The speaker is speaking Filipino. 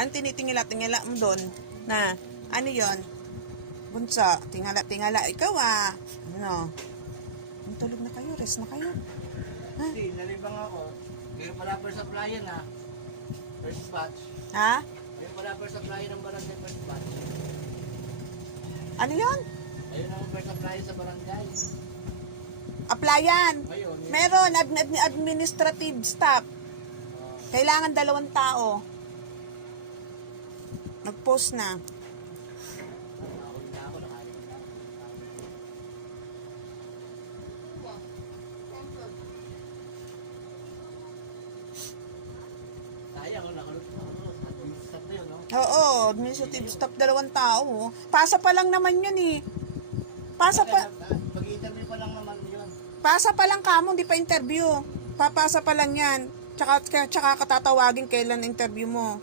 Ang tinitingala-tingala mo doon na, ano yon Bunso, tingala-tingala. Ikaw ah. Ano? Tulog na kayo, rest na kayo. Hindi, nalibang ako. Ngayon pala per supply yan ha. First batch. Ha? Ngayon pala per supply ng barangay first batch. Ano yon Ayun ang per supply sa barangay. Applyan. Yun. Meron, ad- ad- administrative staff. Oh, Kailangan dalawang tao. Nag-post na. nakahuli na ako, nakalim na ako. Sayang ako, nakalot na ako. Administrative na yun, no? Oo, administrative staff, dalawang tao. Pasa pa lang naman yun eh. Pasa pa, Pag-interview pa lang naman yun. pasa pa lang kamo, hindi pa interview. Papasa pa lang yan. Tsaka, tsaka katatawagin kailan interview mo.